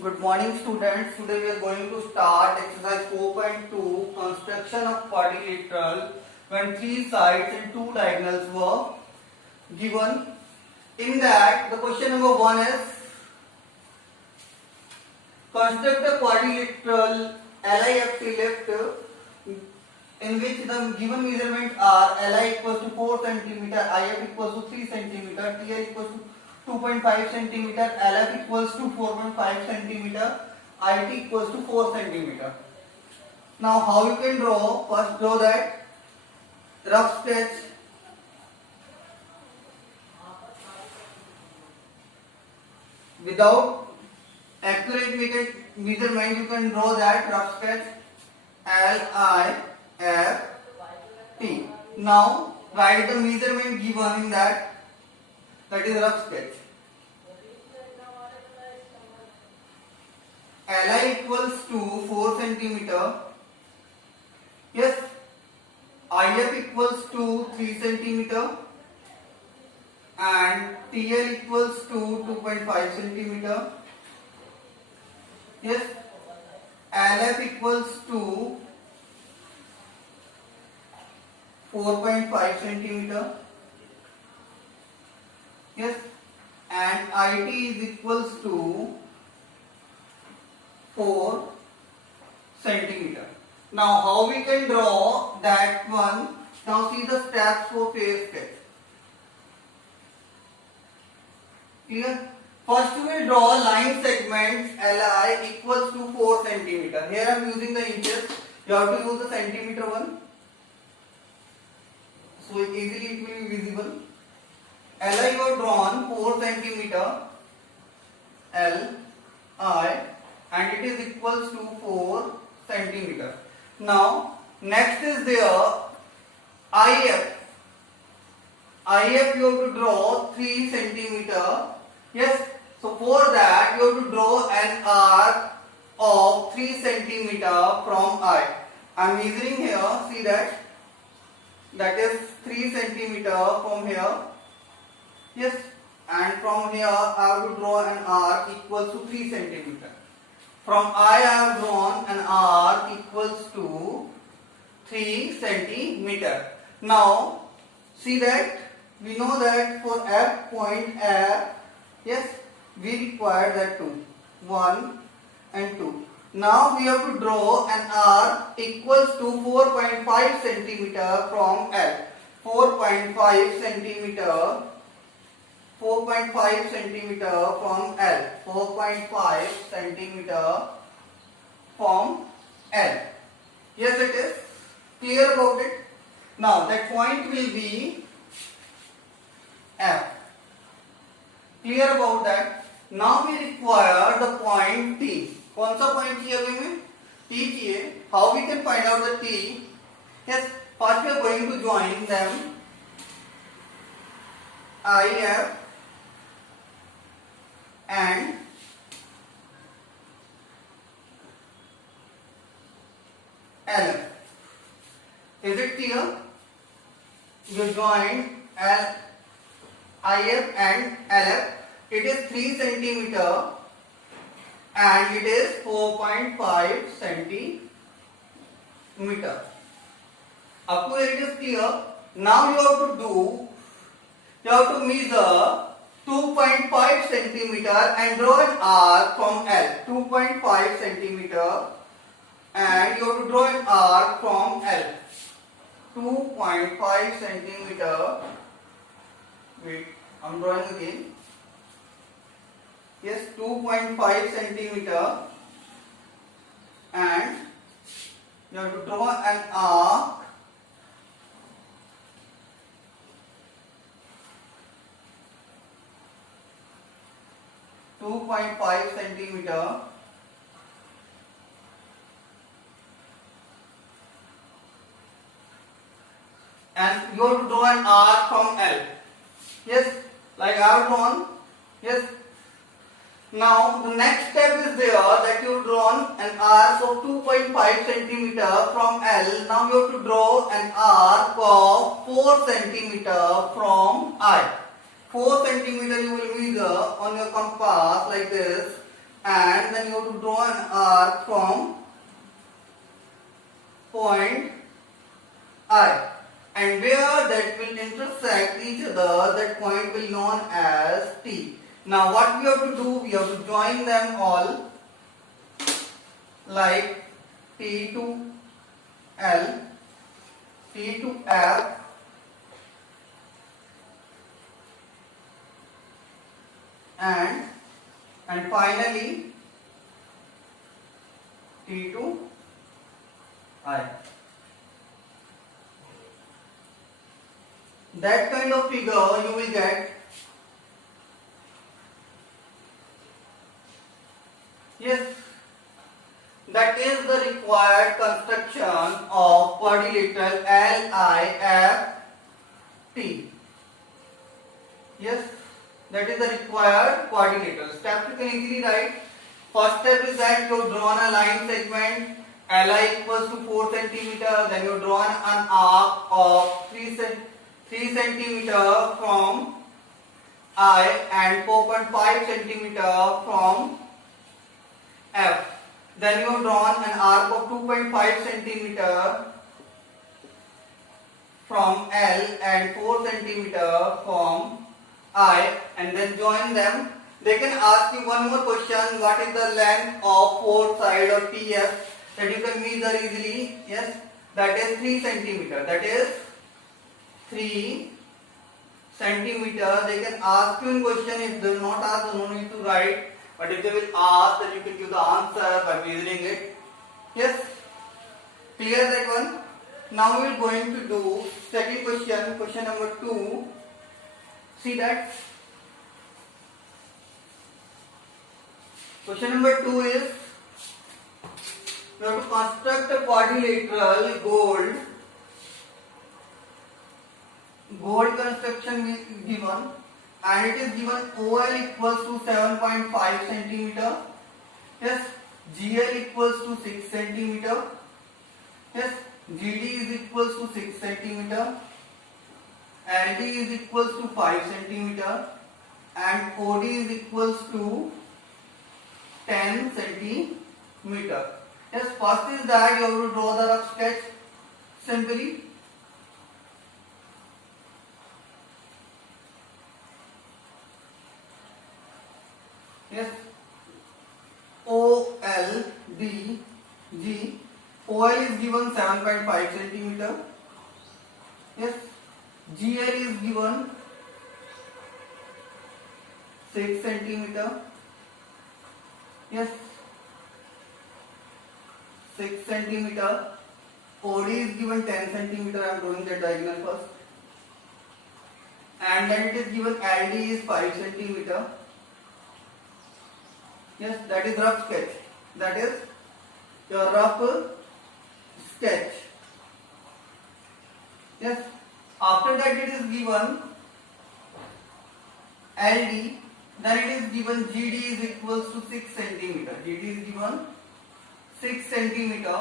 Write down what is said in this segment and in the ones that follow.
Good morning students. Today we are going to start exercise 4.2 construction of quadrilateral when three sides and two diagonals were given. In that the question number 1 is construct a quadrilateral LIFT left in which the given measurements are LI equals to 4 cm, IF equals to 3 cm, TL equals to 2.5 cm, LF equals to 4.5 cm, IT equals to 4 cm. Now how you can draw? First draw that rough sketch. Without accurate measurement you can draw that rough sketch LIFT. Now write the measurement given in that is rough sketch. Li equals to 4 cm. Yes. IF equals to 3 cm. And TL equals to 2.5 cm. Yes. LF equals to 4.5 cm. Yes, and IT is equals to 4 centimeter. Now how we can draw that one? Now see the steps for face sketch. Clear? First we will draw line segments LI equals to 4 centimeter. Here I am using the inches. You have to use the centimeter one. So easily it will be visible. Li you have drawn 4 centimeter Li and it is equals to 4 centimeter. Now next is there IF. IF you have to draw 3 centimeter. Yes. So for that you have to draw an arc of 3 centimeter from I. I am measuring here. See that is 3 centimeter from here. Yes, and from here I have to draw an arc equals to 3 centimeter. From I have drawn an arc equals to 3 centimeter. Now see that we know that for F point F, yes, we require that 2, 1 and 2. Now we have to draw an arc equals to 4.5 centimeter from L. 4.5 centimeter. 4.5 centimeter from L. 4.5 centimeter from L. Yes, it is clear about it. Now that point will be F. Clear about that. Now we require the point T. कौन सा point चाहिए हमें? T चाहिए. How we can find out the T? Yes, first we are going to join them. IF and LF. Is it clear? You join IF and LF. It is 3 centimeter and it is 4.5 centimeter. Up to here it is clear. Now you have to measure 2.5 centimeter and draw an arc from L. 2.5 centimeter and you have to draw an arc from L. 2.5 centimeter. Wait, I am drawing again. Yes, 2.5 centimeter and you have to draw an arc centimeter and you have to draw an arc from L. Yes, like I have drawn. Yes. Now the next step is there that you have drawn an arc of 2.5 centimeter from L. Now you have to draw an arc of 4 centimeter from I. 4 centimeter you will measure on your compass like this and then you have to draw an arc from point I, and where that will intersect each other, that point will known as T. Now what we have to do, we have to join them all like T to L, T to F, and finally T to I. That kind of figure you will get. Yes, that is the required construction of quadrilateral LIFT. Yes, that is the required quadrilateral. Steps you can easily write. First step is that you have drawn a line segment Li equals to 4 centimeter. Then you have drawn an arc of 3 centimeter from I and 4.5 centimeter from F. Then you have drawn an arc of 2.5 centimeter from L and 4 centimeter from I, and then join them. They can ask you one more question: what is the length of fourth side of TF? That you can measure easily. Yes, that is 3 centimeter. That is 3 centimeter. They can ask you in question. If they will not ask, no need to write. But if they will ask, then you can give the answer by measuring it. Yes, clear that one? Now we are going to do second question, question number 2. See that? Question number 2 is, we have to construct a quadrilateral gold construction is given, and it is given OL equals to 7.5 centimeter. Yes, GL equals to 6 centimeter. Yes, GD is equals to 6 centimeter. LD is equals to 5 centimeter, and OD is equals to 10 centimeter. Yes, first is that you have to draw the rough sketch simply. Yes, OLDG. OL is given 7.5 centimeter. Yes, GL is given 6 centimeter. Yes, 6 centimeter. OD is given 10 centimeter. I am drawing the diagonal first. And then it is given LD is 5 centimeter. Yes, that is rough sketch. That is your rough sketch. Yes, after that it is given LD, then it is given GD is equals to 6 centimeter. GD is given 6 centimeter.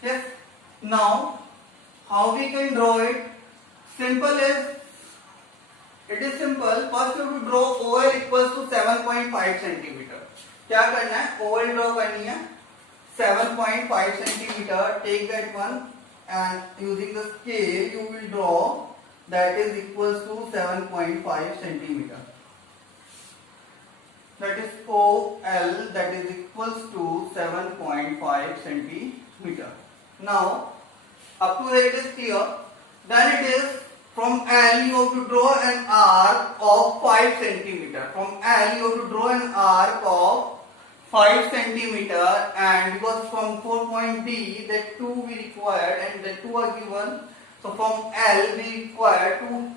Yes, now how we can draw it? Simple is, it is simple. First you have to draw OL equals to 7.5 centimeter. क्या करना है? OL draw करनी है 7.5 centimeter. Take that one and using the scale you will draw that is equals to 7.5 centimeter. That is OL, that is equals to 7.5 centimeter. Now up to there it is clear. Then it is from L you have to draw an arc of 5 centimeter. From L you have to draw an arc of 5 centimeter, and because from 4 point D that 2 we required and the 2 are given, so from L we require to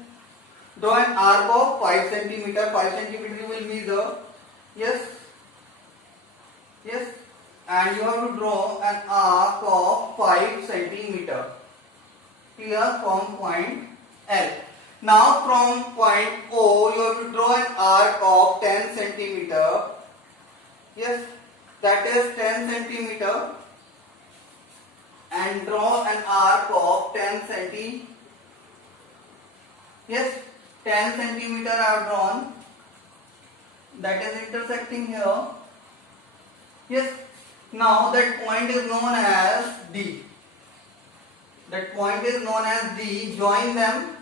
draw an arc of 5 centimeter. 5 centimeter you will measure. Yes, yes, and you have to draw an arc of 5 centimeter here from point L. Now from point O you have to draw an arc of 10 centimeter. Yes, that is 10 centimeter, and draw an arc of 10 centimeter. Yes, 10 centimeter I have drawn. That is intersecting here. Yes. Now that point is known as D. That point is known as D. Join them,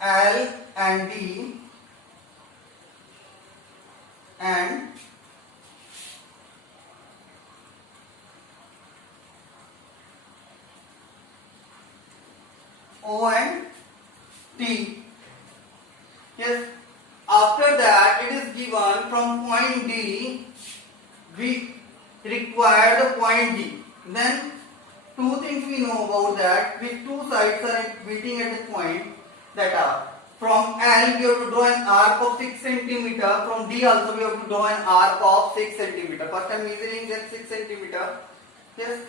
L and D, and O and T. Yes. After that, it is given from point D, we require the point D. Then two things we know about that, which two sides are meeting at a point, that are from L we have to draw an arc of 6 cm, from D also we have to draw an arc of 6 cm. First I am measuring that 6 cm. Yes.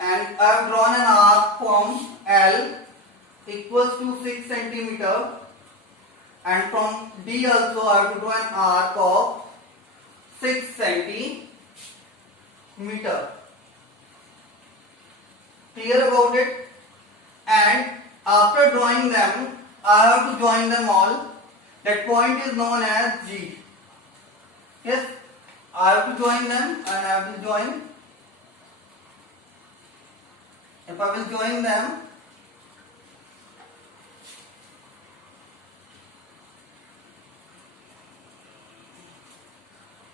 And I have drawn an arc from L equals to 6 cm, and from D also I have to draw an arc of 6 cm. Clear about it? And after drawing them, I have to join them all. That point is known as G. Yes, I have to join them, and I have to join. If I will join them,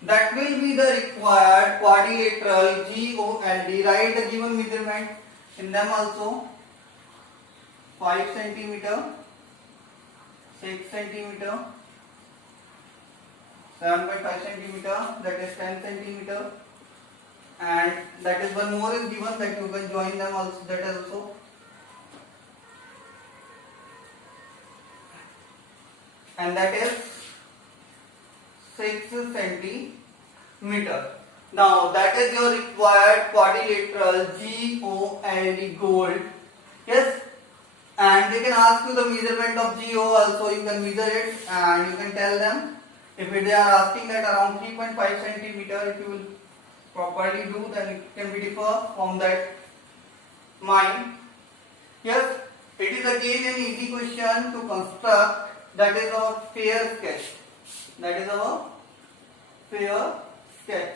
that will be the required quadrilateral GOLD. Write the given measurement in them also. 5 cm, 6 cm, 7.5 cm, that is 10 cm, and that is one more is given, that you can join them also, that is also. And that is 6 cm. Now that is your required quadrilateral GOLD, gold. Yes. And they can ask you the measurement of GO also, you can measure it and you can tell them. If they are asking that around 3.5 cm, if you will properly do, then it can be differ from that mind. Yes, it is again an easy question to construct, that is our fair sketch. That is our fair sketch.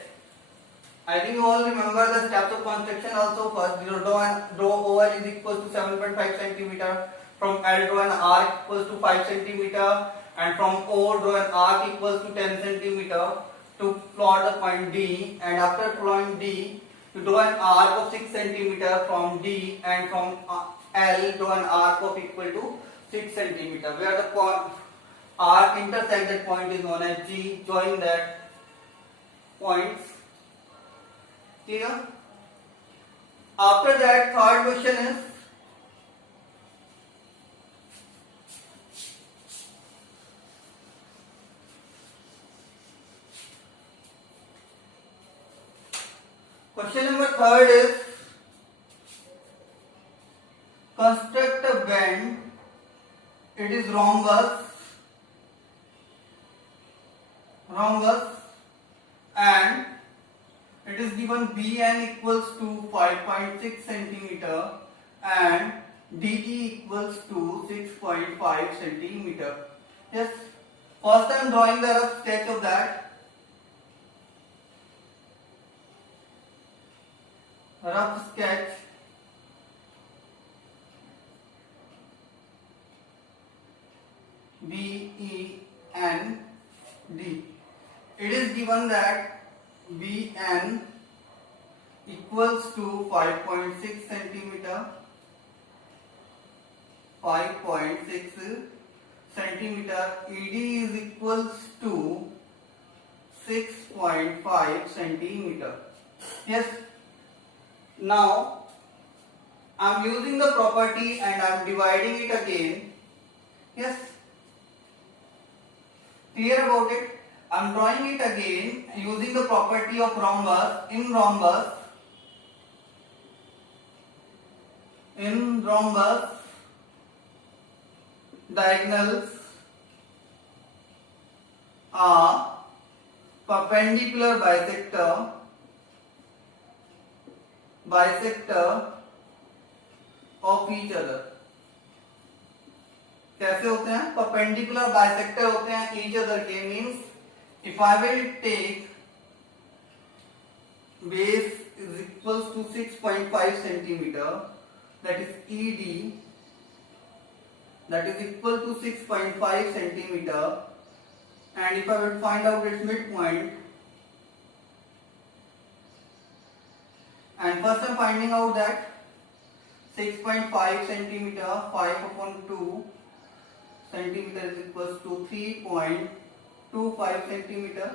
I think you all remember the steps of construction also. First, draw OL is equal to 7.5 cm. From L, draw an arc equals to 5 cm. And from O, draw an arc equals to 10 cm to plot the point D. And after plotting D, you draw an arc of 6 cm from D, and from L, draw an arc of equal to 6 cm. Where the point arc intersects that point is known as G. Join that points. Clear? After that, third question is, question number third is, construct a bend, it is rhombus, and it is given BN equals to 5.6 cm and DE equals to 6.5 cm. Yes, first I am drawing the rough sketch of that. Rough sketch. BEND. It is given that BN equals to 5.6 cm, 5.6 cm. ED is equals to 6.5 cm. Yes. Now I am using the property and I am dividing it again. Yes. Clear about it? I am drawing it again using the property of rhombus. In rhombus, diagonals are perpendicular bisector of each other. कैसे होते हैं? Perpendicular bisector होते हैं each other के. Means if I will take base is equals to 6.5 centimeter, that is ED, that is equal to 6.5 centimeter, and if I would find out its midpoint, and first I am finding out that 6.5 centimeter, 5 upon 2 centimeter is equals to 3.25 centimeter,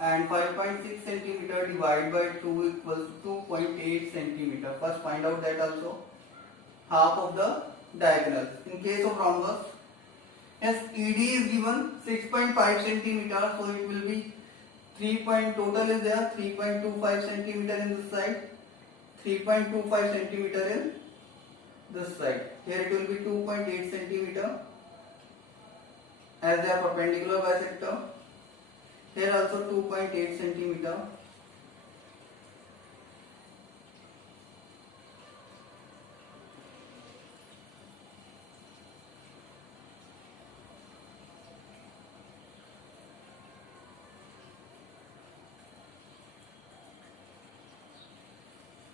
and 5.6 centimeter divided by 2 equals to 2.8 centimeter. First find out that also. Half of the diagonals. In case of rhombus, yes, ED is given 6.5 centimeter, so it will be 3 point total is there, 3.25 centimeter in this side, 3.25 centimeter in this side. Here it will be 2.8 centimeter as they are perpendicular bisector. Here also 2.8 centimeter.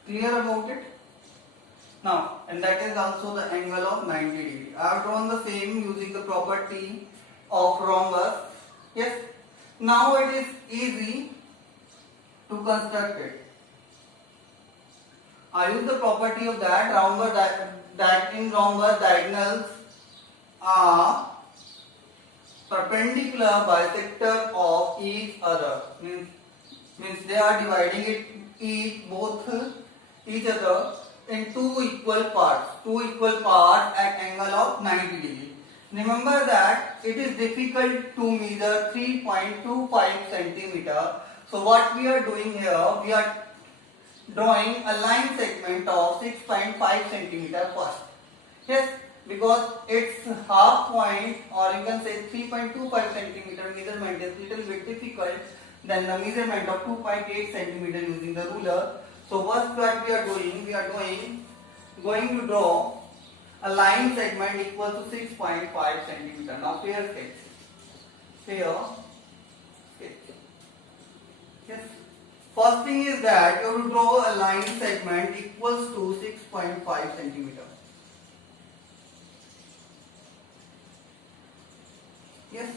Clear about it? Now, and that is also the angle of 90 degree. I have drawn the same using the property of rhombus. Yes. Now it is easy to construct it. I use the property of that rhombus that in rhombus diagonals are perpendicular bisector of each other. Means they are dividing each other in two equal parts at angle of 90 degree. Remember that it is difficult to measure 3.25 centimeter. So what we are doing here, we are drawing a line segment of 6.5 centimeter first. Yes, because its half point, or you can say 3.25 centimeter measurement is little bit difficult than the measurement of 2.8 centimeter using the ruler. So first what we are doing, going to draw a line segment equal to 6.5 centimeter. Now pair sketch. Pair sketch. Yes. First thing is that you have to draw a line segment equals to 6.5 centimeter. Yes.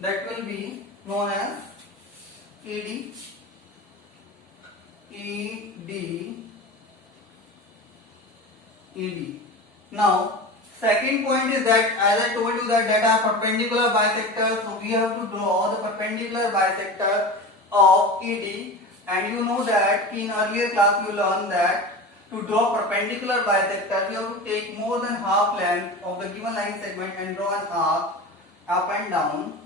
That will be known as ED. Now, second point is that as I told you that are perpendicular bisectors, so we have to draw the perpendicular bisector of ED, and you know that in earlier class you learned that to draw perpendicular bisector you have to take more than half length of the given line segment and draw an arc up and down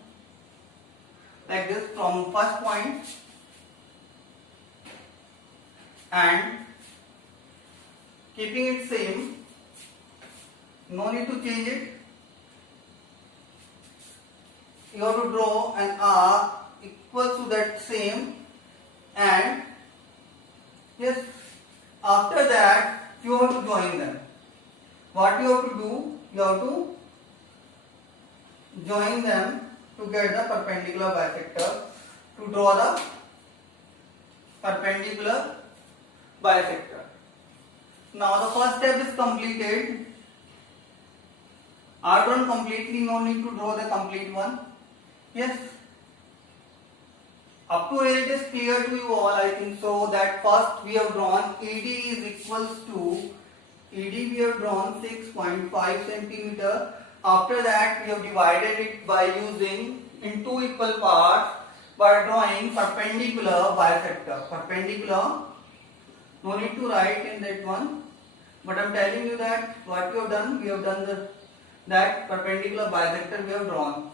like this from first point and keeping it same, no need to change it. You have to draw an arc equal to that same, and yes, after that you have to join them. What you have to do, you have to join them to get the perpendicular bisector, to draw the perpendicular bisector. Now the first step is completed. I drawn completely, no need to draw the complete one. Yes. Up to here it is clear to you all, I think so, that first we have drawn ED is equals to, ED we have drawn 6.5 centimeter. After that we have divided it by using in two equal parts by drawing perpendicular bisector. Perpendicular, no need to write in that one, but I am telling you that what we have done that perpendicular bisector we have drawn.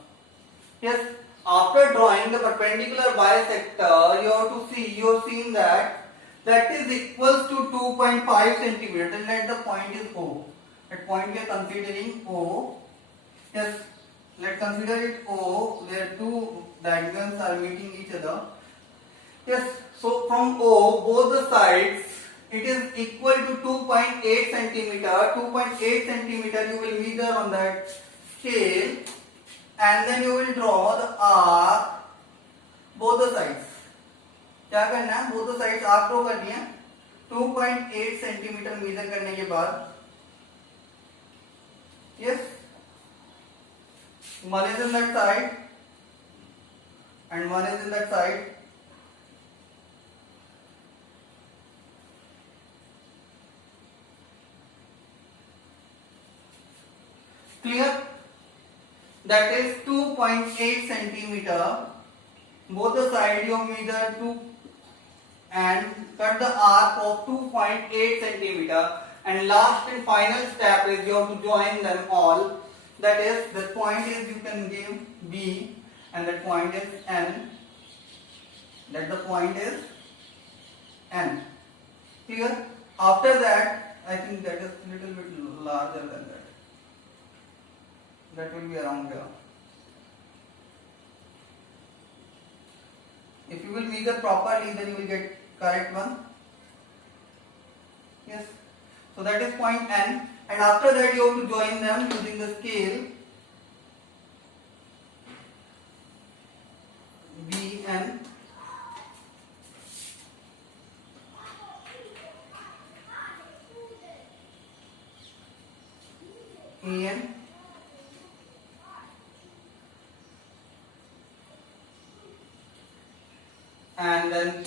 Yes, after drawing the perpendicular bisector, you have to see, you have seen that is equals to 2.5 centimeter. Then let the point is O. At point we are considering O. Yes, let's consider it O, where two diagonals are meeting each other. Yes, so from O, both the sides, it is equal to 2.8 centimeter. 2.8 centimeter you will measure on that scale, and then you will draw the arc both the sides. क्या करना है, arc draw करनी है 2.8 centimetre measure करने के बाद. Yes, one is in that side and one is in that side. Clear? That is 2.8 centimeter. Both the side you measure 2 and cut the arc of 2.8 centimeter. And last and final step is you have to join them all. That is, the point is you can give B and that point is N. That the point is N. Clear? After that, I think that is little bit larger than that. That will be around here. If you will measure properly, then you will get correct one. Yes. So that is point N, and after that you have to join them using the scale BN. AN and then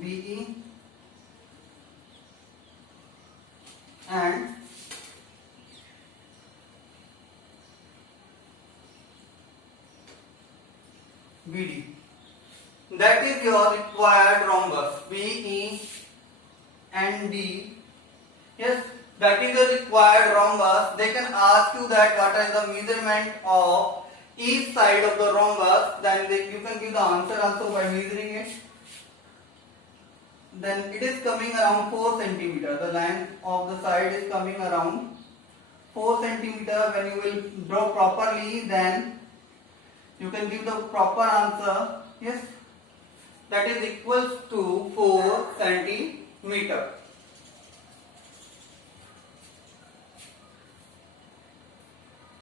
BE and BD. That is your required rhombus BE and D. Yes, that is the required rhombus. They can ask you that what is the measurement of each side of the rhombus, then you can give the answer also by measuring it. Then it is coming around 4 centimeter. The length of the side is coming around 4 centimeter. When you will draw properly, then you can give the proper answer. Yes, that is equals to 4 centimeter.